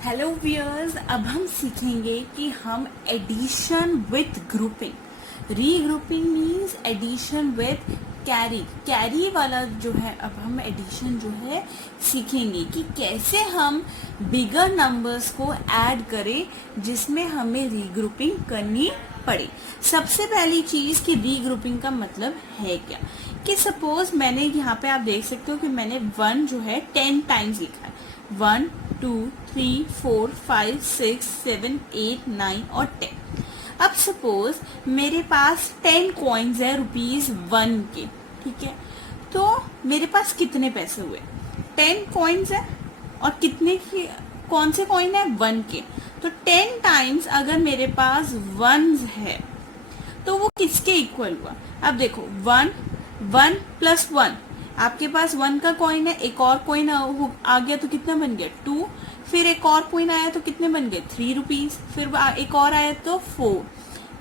Hello viewers, अब हम सीखेंगे कि हम addition with grouping. Regrouping means addition with carry वाला जो है, अब हम एडिशन जो है सीखेंगे कि कैसे हम बिगर नंबर्स को ऐड करें जिसमें हमें रीग्रुपिंग करनी पड़े। सबसे पहली चीज कि रीग्रुपिंग का मतलब है क्या, कि सपोज मैंने यहाँ पे आप देख सकते हो कि मैंने 1 जो है 10 टाइम्स लिखा है। 1 2 3 4 5 6 7 8 9 और 10। अब सपोज मेरे पास 10 कॉइन्स है ₹1 के, ठीक है। तो मेरे पास कितने पैसे हुए? 10 कॉइन्स है और कितने की कौन से कॉइन है? 1 के। तो 10 टाइम्स अगर मेरे पास 1 है तो वो किसके इक्वल हुआ? अब देखो 1 1 प्लस 1, आपके पास 1 का कॉइन है, एक और कॉइन आ गया तो कितना बन गया? 2। फिर एक और कॉइन आया तो कितने बन गए? ₹3। फिर एक और आया तो 4,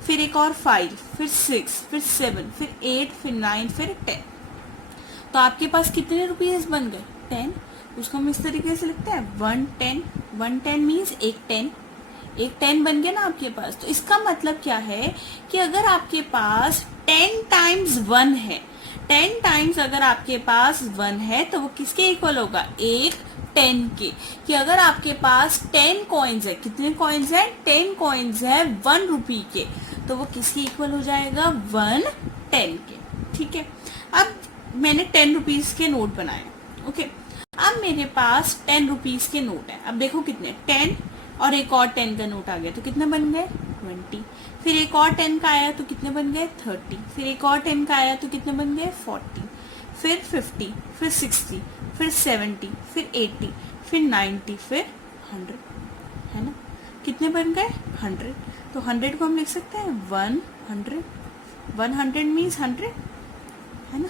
फिर एक और 5, फिर 6, फिर 7, फिर 8, फिर 9, फिर 10। तो आपके पास कितने रुपीज बन गए? 10। उसको हम इस तरीके से लिखते हैं 110। 110 मीन्स एक 10 बन गया ना आपके पास। तो इसका मतलब क्या है कि अगर आपके पास 10 टाइम्स 1 है, 10 टाइम्स अगर आपके पास 1 है तो वो किसके इक्वल होगा? एक 10 के। कि अगर आपके पास 10 कॉइन्स है, कितने कॉइन्स है? 10 कॉइन्स है ₹1 के, तो वो किसके इक्वल हो जाएगा? 110 के, ठीक है। अब मैंने 10 रुपीज के नोट बनाए, ओके। अब मेरे पास 10 रुपीज के नोट है। अब देखो कितने, 10 और एक और 10 का नोट आ गया तो कितने बन गए? 20। फिर एक और 10 का आया तो कितने बन गए? 30। फिर एक और 10 का आया तो कितने बन गए? 40। फिर 50, फिर 60, फिर 70, फिर 80, फिर 90, फिर 100, है ना। कितने बन गए? 100। तो 100 को हम लिख सकते हैं 100। 100 मीन्स 100, है ना।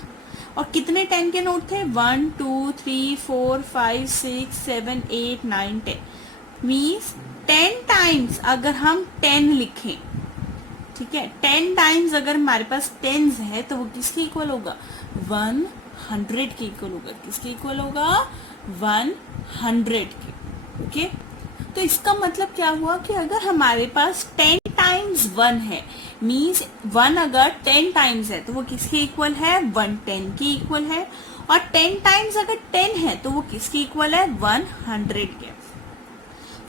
और कितने 10 के नोट थे? 1 2 3 4 5 6 7 8 9 10 मीन्स 10 टाइम्स अगर हम 10 लिखें, ठीक है, 10 टाइम्स अगर हमारे पास 10 है तो वो किसके इक्वल होगा? 100 के इक्वल होगा। किसके इक्वल होगा? 100 के, ओके। तो इसका मतलब क्या हुआ कि अगर हमारे पास 10 टाइम्स 1 है, मीन्स 1 अगर 10 टाइम्स है तो वो किसके इक्वल है? 110 के इक्वल है। और 10 टाइम्स अगर 10 है तो वो किसके इक्वल है? 100 के।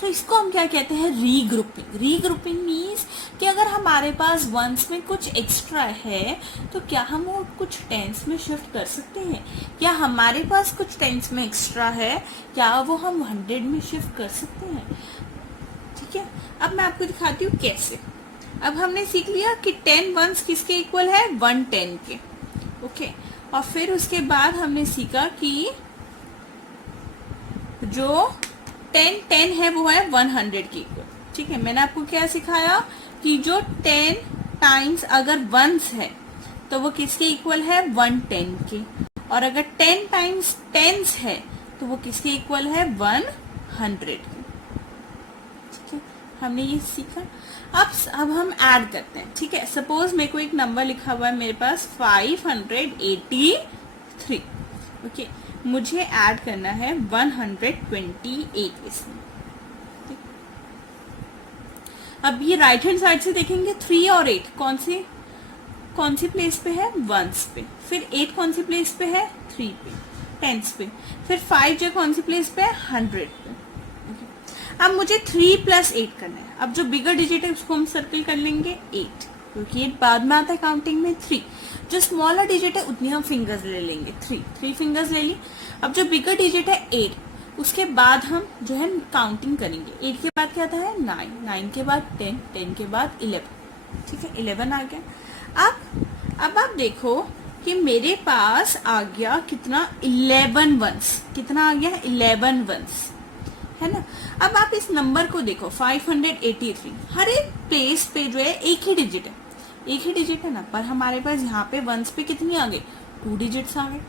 तो इसको हम क्या कहते हैं? रीग्रुपिंग। रीग्रुपिंग मीन्स कि अगर हमारे पास वंस में कुछ एक्स्ट्रा है तो क्या हम वो कुछ टेंस में शिफ्ट कर सकते हैं? क्या हमारे पास कुछ टेंस में एक्स्ट्रा है, क्या वो हम 100 में शिफ्ट कर सकते हैं? ठीक है, अब मैं आपको दिखाती हूँ कैसे। अब हमने सीख लिया कि 10 वंस किसके इक्वल है? 110 के, ओके। और फिर उसके बाद हमने सीखा कि जो 10 है वो है 100 की इक्वल, ठीक है। मैंने आपको क्या सिखाया कि जो 10 टाइम्स अगर वंस है तो वो किसके इक्वल है? 110 के। और अगर 10 टाइम्स टेंस है तो वो किसके इक्वल है? 100 के, ठीक है। हमने ये सीखा। अब हम ऐड करते हैं, ठीक है। सपोज मेरे को एक नंबर लिखा हुआ है मेरे पास 583, ओके। मुझे ऐड करना है 128 इसमें। अब ये राइट हैंड साइड से देखेंगे 3 और 8 कौन सी प्लेस पे है? वंस पे। फिर 8 कौन सी प्लेस पे है? 3 पे, टेंस पे। फिर 5 जो कौन सी प्लेस पे है? 100 पे। अब मुझे 3 प्लस 8 करना है। अब जो बिगर डिजिट है उसको हम सर्कल कर लेंगे 8, क्योंकि 8 बाद में आता है काउंटिंग में। 3 जो स्मॉलर डिजिट है उतनी हम फिंगर्स ले लेंगे, 3 फिंगर्स ले ली। अब जो बिगर डिजिट है 8, उसके बाद हम जो है काउंटिंग करेंगे। 8 के बाद क्या आता है? 9, 9 के बाद 10, 10 के बाद 11, ठीक है। 11 आ गया। अब आप देखो कि मेरे पास आ गया कितना? 11 वंस। कितना आ गया? 11 वंस, है ना। अब आप इस नंबर को देखो 583, हर एक प्लेस पे जो है एक ही डिजिट है ना, पर हमारे पास यहाँ पे वंस पे कितनी आ गई? 2 डिजिट्स आ गए।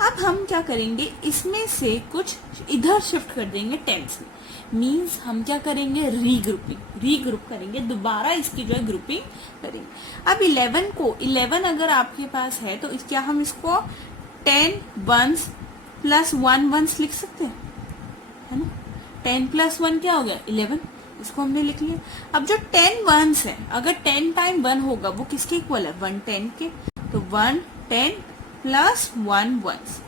अब हम क्या करेंगे, इसमें से कुछ इधर शिफ्ट कर देंगे टेंस में। मीन्स हम क्या करेंगे? रीग्रुप करेंगे, दोबारा इसकी जो है ग्रुपिंग करेंगे। अब 11 अगर आपके पास है तो क्या हम इसको 10 वंस प्लस 1 वंस लिख सकते हैं, है ना। 10 प्लस 1 क्या हो गया 11, इसको हमने लिख लिया। अब जो 10 वंस है, अगर 10 टाइम 1 होगा वो किसके इक्वल है 110 के, तो 110 प्लस 1 वंस।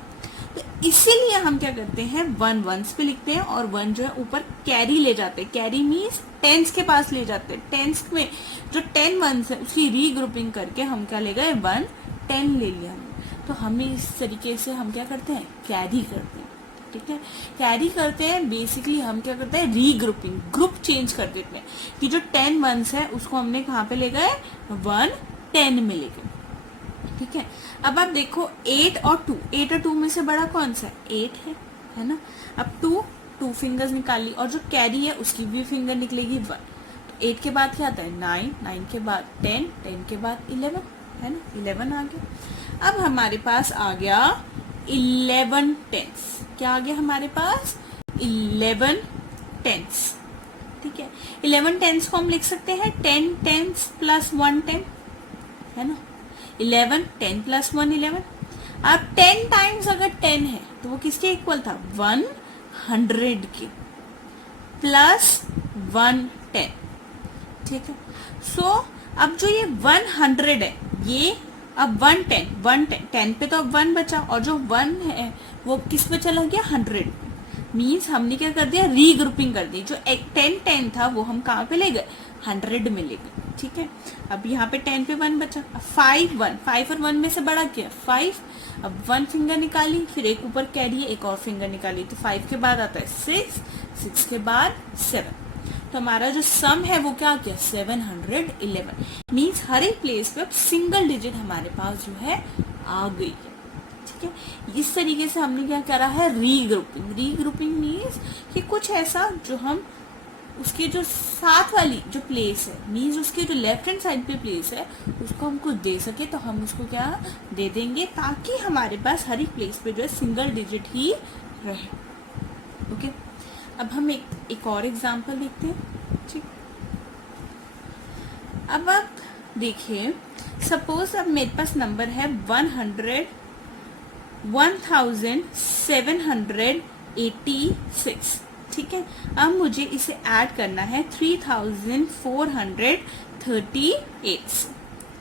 तो इसीलिए हम क्या करते हैं 1 वंस पे लिखते हैं और 1 जो है ऊपर कैरी ले जाते हैं। कैरी मीन्स टेंस के पास ले जाते हैं। टेंस में जो 10 वंस है उसकी रीग्रुपिंग करके हम क्या ले गए 110 ले लिया हमने। तो हमें इस तरीके से हम क्या करते हैं कैरी करते हैं, ठीक है। कैरी करते हैं बेसिकली हम क्या करते हैं रीग्रुपिंग, ग्रुप चेंज कर देते हैं कि जो 10 वंस है उसको हमने कहाँ पे ले गए 110 में ले गए, ठीक है। अब आप देखो 8 और 2 में से बड़ा कौन सा है 8 है ना। अब 2 फिंगर्स निकाली और जो कैरी है उसकी भी फिंगर निकलेगी 1। तो 8 के बाद क्या आता है 9 के बाद 10 के बाद 11 है ना, 11 आ गया। अब हमारे पास आ गया 11 टेंस। क्या आ गया हमारे पास 11 टेंस, ठीक है। 11 टेंस को हम लिख सकते हैं 10 टेंस प्लस 110 है ना। 11 10 प्लस 1 11। अब 10 टाइम्स अगर 10 है तो वो किसके इक्वल था 100 के प्लस 110, ठीक है। सो अब जो ये 100 है ये अब 110 10 पे तो अब 1 बचा और जो 1 है वो किस पे चला गया 100। मीन्स हमने क्या कर दिया रीग्रुपिंग कर दी। जो 10 था वो हम कहाँ पे ले गए 100 में ले गए, ठीक है। अब यहाँ पे 10 पे 1 बचा। अब 5 और 1 में से बड़ा क्या 5। अब 1 फिंगर निकाली, फिर एक ऊपर कैरी एक और फिंगर निकाली, तो 5 के बाद आता है 6 के बाद 7। तो हमारा जो सम है वो क्या गया 711। मीन्स हर एक प्लेस पे अब सिंगल डिजिट हमारे पास जो है आ गई है, ठीक है। इस तरीके से हमने क्या करा है रीग्रुपिंग मीन्स कि कुछ ऐसा जो हम उसके जो साथ वाली जो प्लेस है मीन्स उसके जो लेफ्ट हैंड साइड पे प्लेस है उसको हम कुछ दे सके तो हम उसको क्या दे देंगे ताकि हमारे पास हर एक प्लेस पे जो है सिंगल डिजिट ही रहे, ओके। अब हम एक और एग्जांपल देखते हैं, ठीक। अब आप देखिए सपोज अब मेरे पास नंबर है 1786, ठीक है। अब मुझे इसे ऐड करना है 3438,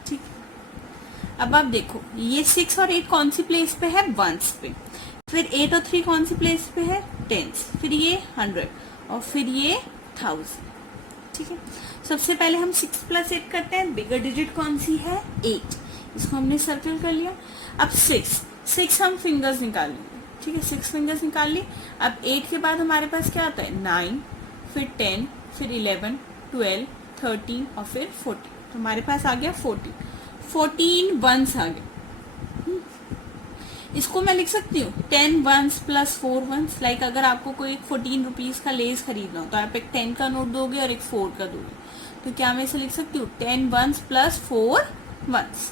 ठीक। अब आप देखो ये 6 और 8 कौन सी प्लेस पे है वंस पे, फिर 8 और 3 कौन सी प्लेस पे है टेंस, फिर ये 100 और फिर ये 1000, ठीक है। सबसे पहले हम 6 प्लस 8 करते हैं। बिगर डिजिट कौन सी है 8, इसको हमने सर्कल कर लिया। अब 6 हम फिंगर्स निकालेंगे, ठीक है। 6 फिंगर्स निकाल ली। अब 8 के बाद हमारे पास क्या आता है 9, फिर 10, फिर 11, 12, 13 और फिर 14। तो हमारे पास आ गया 14 वंस आ गया। इसको मैं लिख सकती हूँ 10 वंस प्लस 4 वंस। लाइक अगर आपको कोई 14 रुपीज का लेस खरीदना हो तो आप एक 10 का नोट दोगे और एक 4 का दोगे, तो क्या मैं इसे लिख सकती हूँ 10 वंस प्लस 4 वंस,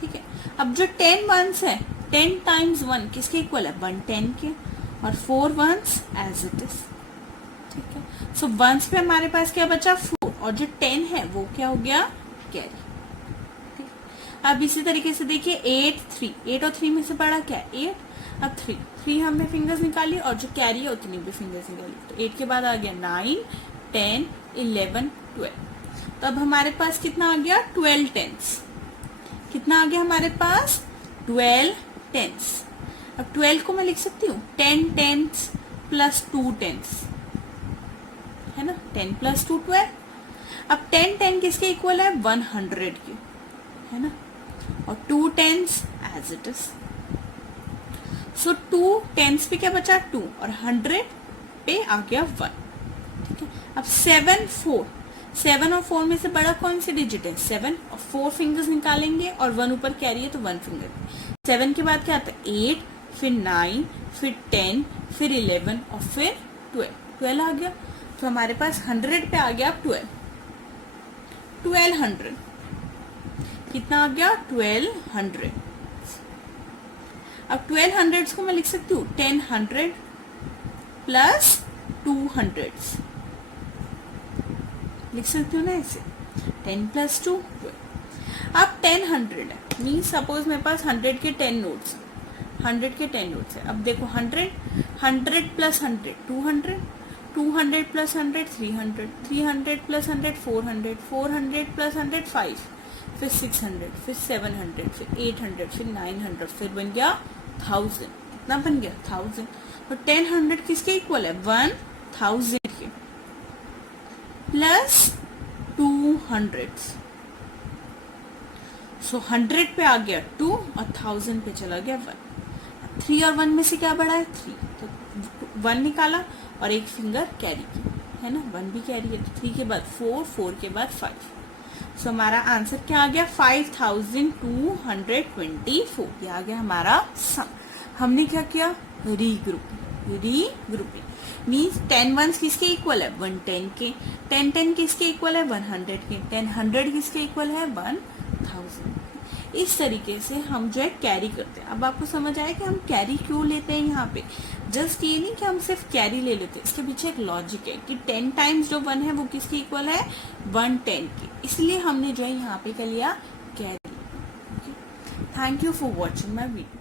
ठीक है। अब जो 10 वंस है 10 टाइम्स 1 किसके इक्वल है 110 के और 4 वंस एज इट इज, ठीक है। सो वंस पे हमारे पास क्या बचा 4 और जो 10 है वो क्या हो गया कैरी। अब इसी तरीके से देखिए 8 और 3 में से बड़ा क्या 8। अब 3 हमने फिंगर्स निकाली और जो कैरी है उतनी भी फिंगर्स निकाली। तो 8 के बाद आ गया 9, 10, 11, 12। तो अब हमारे पास कितना आ गया 12 टेंस। कितना आ गया हमारे पास 12 टेंस। अब 12 को मैं लिख सकती हूँ 10 टेंस प्लस 2 टेंस, है ना। 10 प्लस 2 12। अब 10 किसके इक्वल है 100 के, है ना। और 2 tens as it is. So 2 tens पे क्या बचा 2 और 100 पे आ गया 1, ठीक है। अब 7 और 4 में से बड़ा कौन सी डिजिट है 7 और 4 फिंगर्स निकालेंगे और 1 ऊपर कैरी है तो 1 फिंगर। 7 के बाद क्या आता है 8, फिर 9, फिर 10, फिर 11 और फिर 12 आ गया। तो हमारे पास 100 पे आ गया 1200। कितना आ गया 1200। अब 1200 को मैं लिख सकती हूँ 10 प्लस 200 लिख सकती हूँ ना इसे 10 प्लस 2 12। अब 10 है मीन सपोज मेरे पास 100 के 10 नोट्स है। अब देखो 100 प्लस 100 200 200 प्लस 100 300, 300 प्लस 100 400, 400 प्लस 100 5, फिर 600, फिर 700, फिर 800, फिर 900, फिर बन गया 1000. कितना बन गया 1000. तो 10 किसके इक्वल है 1000 के प्लस 200. सो 100 पे आ गया 2 और 1000 पे चला गया 1. 3 और 1 में से क्या बढ़ा है 3, तो 1 निकाला और एक फिंगर कैरी की, है ना, 1 भी कैरी है. तो 3 के बाद 4, 4 के बाद 5. सो हमारा आंसर क्या आ गया 5224. ये आ गया हमारा सम. हमने क्या किया रीग्रुपिंग मीन्स 10 वंस किसके इक्वल है 110 के, 10 किसके इक्वल है 100 के, 100 किसके इक्वल है 1000. इस तरीके से हम जो है कैरी करते हैं. अब आपको समझ आया कि हम कैरी क्यों लेते हैं यहाँ पे. जस्ट ये नहीं कि हम सिर्फ कैरी ले लेते हैं, इसके पीछे एक लॉजिक है कि 10 टाइम्स जो 1 है वो किसके इक्वल है 110 के, इसलिए हमने जो है यहाँ पे क्या लिया carry. Thank you for watching my video.